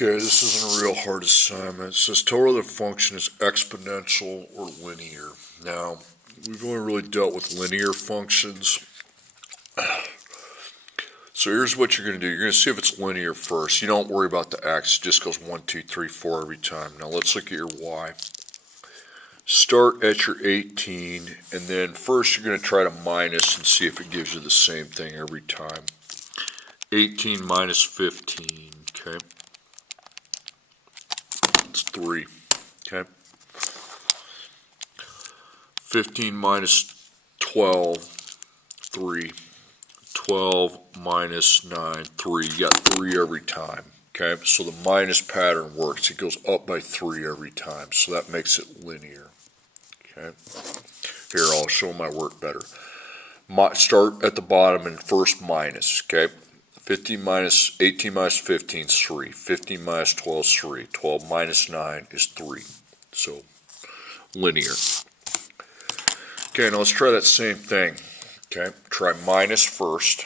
Okay, this isn't a real hard assignment. It says tell whether the function is exponential or linear. Now, we've only really dealt with linear functions. So here's what you're going to do. You're going to see if it's linear first. You don't worry about the x. It just goes 1, 2, 3, 4 every time. Now let's look at your y. Start at your 18, and then first you're going to try to minus and see if it gives you the same thing every time. 18 minus 15, okay? It's 3, okay? 15 minus 12, 3. 12 minus 9, 3. You got 3 every time, okay? So the minus pattern works. It goes up by 3 every time, so that makes it linear, okay? Here, I'll show my work better. Start at the bottom and first minus, okay? 18 minus 15 is 3. 15 minus 12 is 3. 12 minus 9 is 3. So, linear. Okay, now let's try that same thing. Okay, try minus first.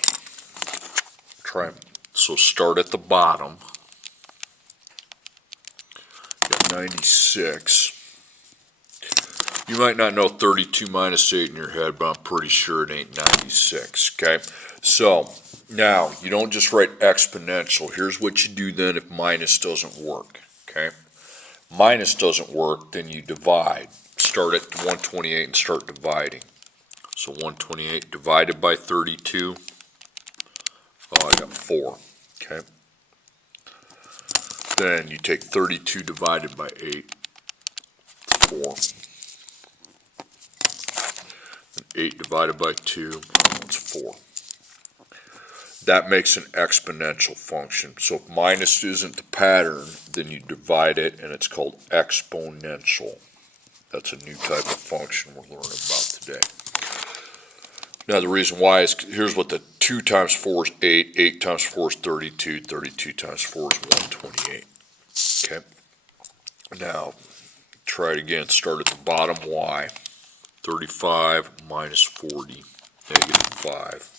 So start at the bottom. Got 96. You might not know 32 minus 8 in your head, but I'm pretty sure it ain't 96, okay? So, now, you don't just write exponential. Here's what you do then if minus doesn't work, okay? Minus doesn't work, then you divide. Start at 128 and start dividing. So 128 divided by 32, oh, I got 4, okay? Then you take 32 divided by 8, 4. And 8 divided by 2, oh, it's 4. That makes an exponential function. So if minus isn't the pattern, then you divide it, and it's called exponential. That's a new type of function we're learning about today. Now the reason why is, here's what the 2 times 4 is 8, 8 times 4 is 32, 32 times 4 is 128. Okay? Now, try it again, start at the bottom y. 35 minus 40, negative 5.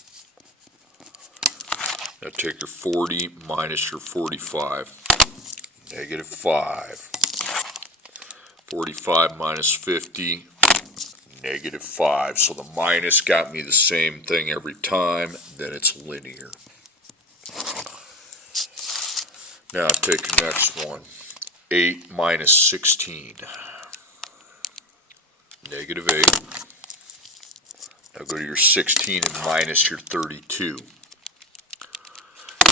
Now take your 40 minus your 45, negative 5. 45 minus 50, negative 5. So the minus got me the same thing every time, then it's linear. Now take the next one. 8 minus 16, negative 8. Now go to your 16 and minus your 32.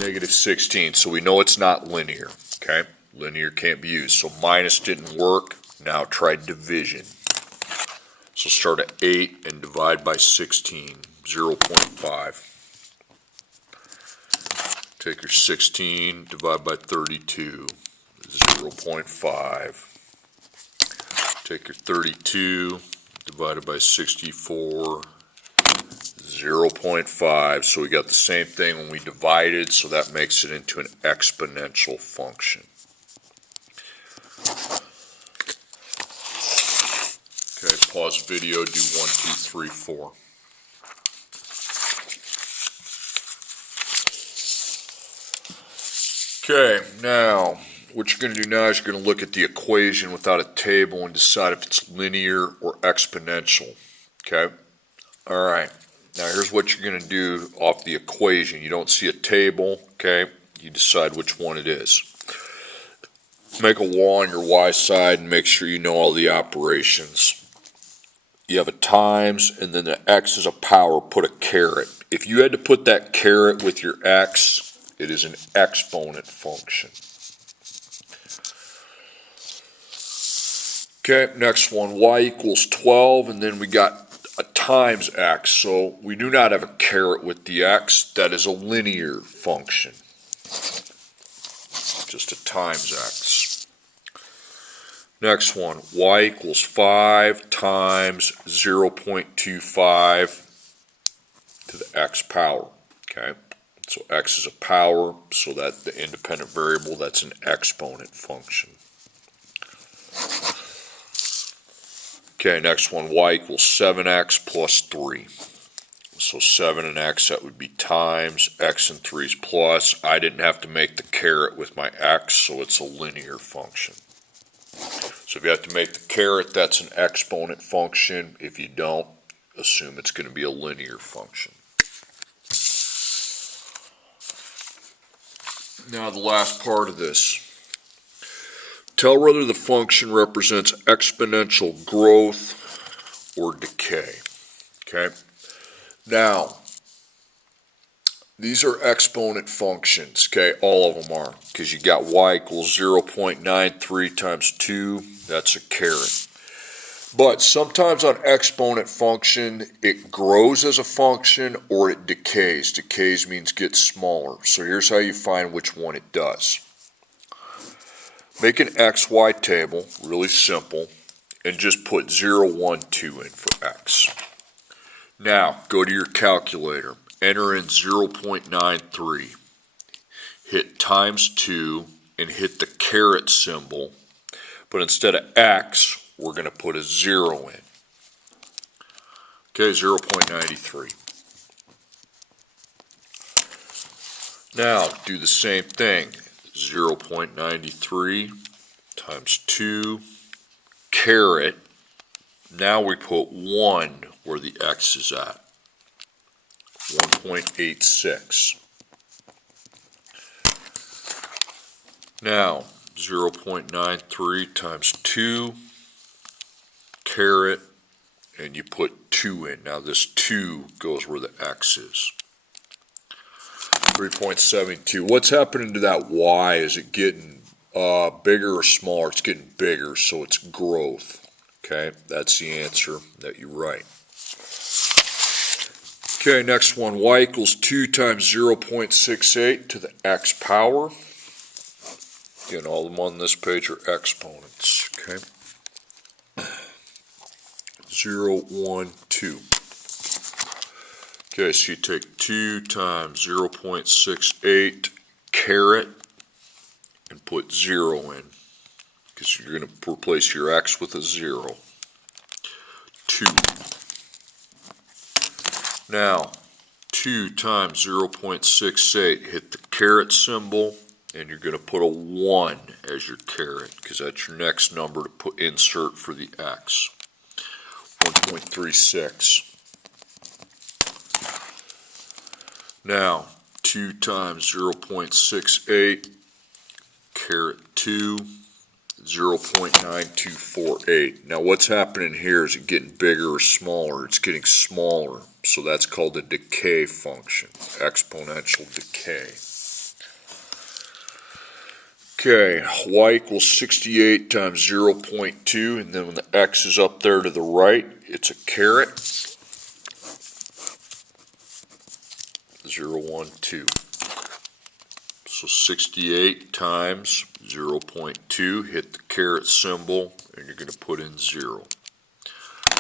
Negative 16, so we know it's not linear, okay? Linear can't be used, so minus didn't work. Now try division. So start at 8 and divide by 16, 0.5. Take your 16, divide by 32, 0.5. Take your 32, divided by 64, 0.5. So we got the same thing when we divided, so that makes it into an exponential function. Okay, pause video, do 1, 2, 3, 4. Okay, now, what you're going to do now is you're going to look at the equation without a table and decide if it's linear or exponential. Okay? Alright, now here's what you're going to do off the equation. You don't see a table, okay? You decide which one it is. Make a wall on your y side and make sure you know all the operations. You have a times, and then the x is a power, put a caret. If you had to put that caret with your x, it is an exponent function. Okay, next one, y equals 12, and then we got a times x, so we do not have a caret with the x. That is a linear function. Just a times x. Next one, y equals 5 times 0.25 to the x power, okay? So x is a power, so that the independent variable, that's an exponent function. Okay, next one, y equals 7x plus 3. So 7 and x, that would be times, x and 3 is plus. I didn't have to make the caret with my x, so it's a linear function. So if you have to make the caret, that's an exponent function. If you don't, assume it's going to be a linear function. Now the last part of this. Tell whether the function represents exponential growth or decay. Okay? Now, these are exponent functions, okay? All of them are, because you got y equals 0.93 times 2, that's a caret. But sometimes on exponent function, it grows as a function or it decays. Decays means gets smaller. So here's how you find which one it does. Make an XY table, really simple, and just put 0, 1, 2 in for x. Now, go to your calculator, enter in 0.93, hit times 2, and hit the caret symbol, but instead of x, we're going to put a 0 in. Okay, 0.93. Now, do the same thing, 0.93 times 2, caret, now we put 1 where the x is at, 1.86. Now, 0.93 times 2, caret, and you put 2 in. Now this 2 goes where the x is. 3.72. What's happening to that y? Is it getting bigger or smaller? It's getting bigger, so it's growth. Okay, that's the answer that you write. Okay, next one. Y equals 2 times 0.68 to the x power. Again, all of them on this page are exponents. Okay. 0, 1, 2. Okay, so you take 2 times 0.68 caret and put 0 in, because you're going to replace your x with a 0. 2. Now, 2 times 0.68, hit the caret symbol, and you're going to put a 1 as your caret, because that's your next number to insert for the x. 1.36. Now, 2 times 0.68, caret 2, 0.9248. Now, what's happening here is it getting bigger or smaller? It's getting smaller, so that's called a decay function, exponential decay. Okay, y equals 68 times 0.2, and then when the x is up there to the right, it's a caret. 0, 1, 2. So 68 times 0.2, hit the caret symbol, and you're going to put in 0.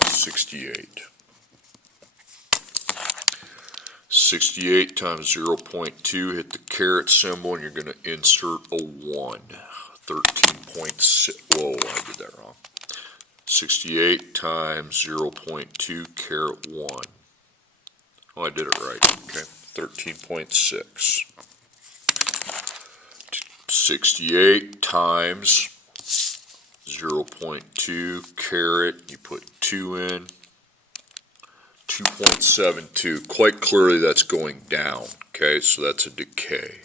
68. 68 times 0.2, hit the caret symbol, and you're going to insert a 1. 13.6, whoa, I did that wrong. 68 times 0.2, caret 1. Oh, I did it right, okay. 13.6. 68 times 0.2 caret, you put 2 in, 2.72. Quite clearly that's going down, okay, so that's a decay.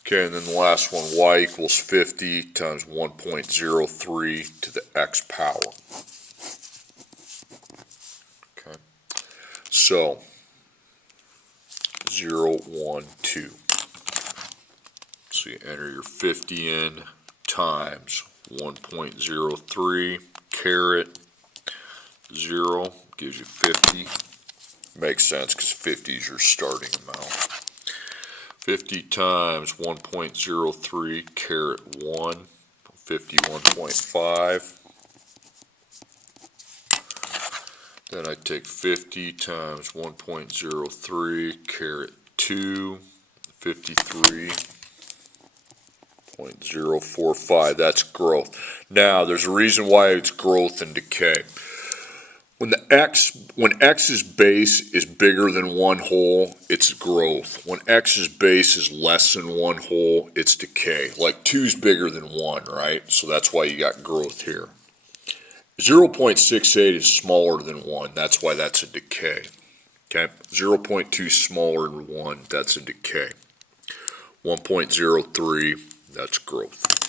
Okay, and then the last one, y equals 50 times 1.03 to the x power. Okay, so 0, 1, 2. So you enter your 50 in times 1.03 caret 0 gives you 50. Makes sense because 50 is your starting amount. 50 times 1.03 caret 1, 51.5. Then I take 50 times 1.03 caret 2, 53.045. That's growth. Now, there's a reason why it's growth and decay. When the when x's base is bigger than one whole, it's growth. When x's base is less than one whole, it's decay. Like 2's bigger than 1, right? So that's why you got growth here. 0.68 is smaller than 1. That's why that's a decay. Okay, 0.2 smaller than 1. That's a decay. 1.03, that's growth.